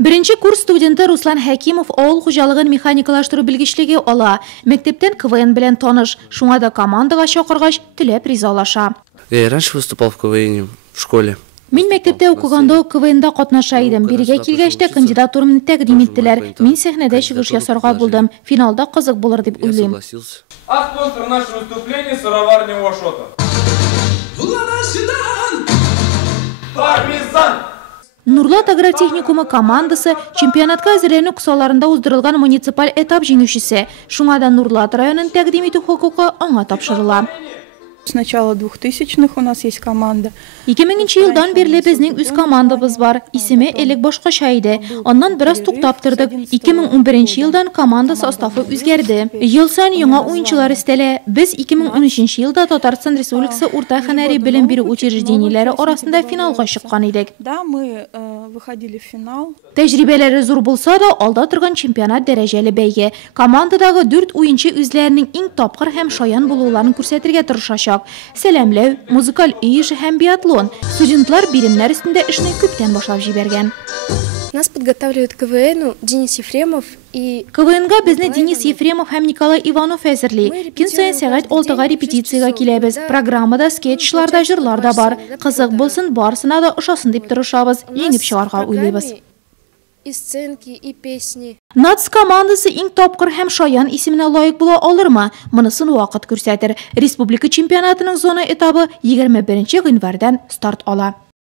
Birinci kurs studenti Ruslan Hakimov ауыл хуҗалыгын механикалаштыру белгечлеге ала. Мектептен КВН белән таныш. Шуңа да командага чакыргач, теләп ризалаша. Я раньше выступал в КВН в школе. Мин мәктәптә укыганда КВНда катнаша идем. Бирегә килгәч тә кандидатурамны тәкъдим иттеләр. Мин сәхнәдә чыгыш ясарга булдым. Финалда кызык булыр дип уйлыйм. А спонсор нашего выступления – сыроварня Вашота. Пармезан! Нурлат агротехникумы командасы чемпионатка әзерләнү кысаларында уздырылган муниципаль этап җиңүчесе. Шуңа да Нурлат районын тәкъдим итү хокукы аңа тапшырыла. С начала 2000-х у нас есть команда. 2000 елдан бирле безнең үз командабыз бар. Исеме элек башкача иде. Аннан бераз туктап тордык. 2011 елдан команда составы үзгәрде. Ел саен яңа уенчылар истәлә. Без 2013 елда Татарстан Республикасы урта һөнәри белем бирү учреждениеләре арасында финалга чыккан идек. Да, мы выходили в финал. Тәҗрибәләре зур булса да, алда торган чемпионат дәрәҗәле бәйге. Командадагы 4 уенчы үзләренең иң тапкыр һәм шаян булуларын күрсәтергә тырышачак. Сәламләү, музыкаль өй эше һәм биатлон. Студентлар биремнәр өстендә эшне күптән башлап җибәргән. Нас подготавливают к КВНу Денис Ефремов и... КВНга безне Денис Ефремов һәм Николай Иванов әзерли. Көн саен сәгать 6-га репетициягә киләбез. Программада скетчлар да, җырлар да бар. Кызык булсын, барсына да ошасын дип тырышабыз. Еңеп чыгарга уйлыйбыз. И сценки, и песни. НАЦ командасы иң тапкыр һәм шаян исеменә лаек була алырмы? Монысын вакыт күрсәтер. Республика чемпионатының зона этабы 21 гыйнвардан старт ала.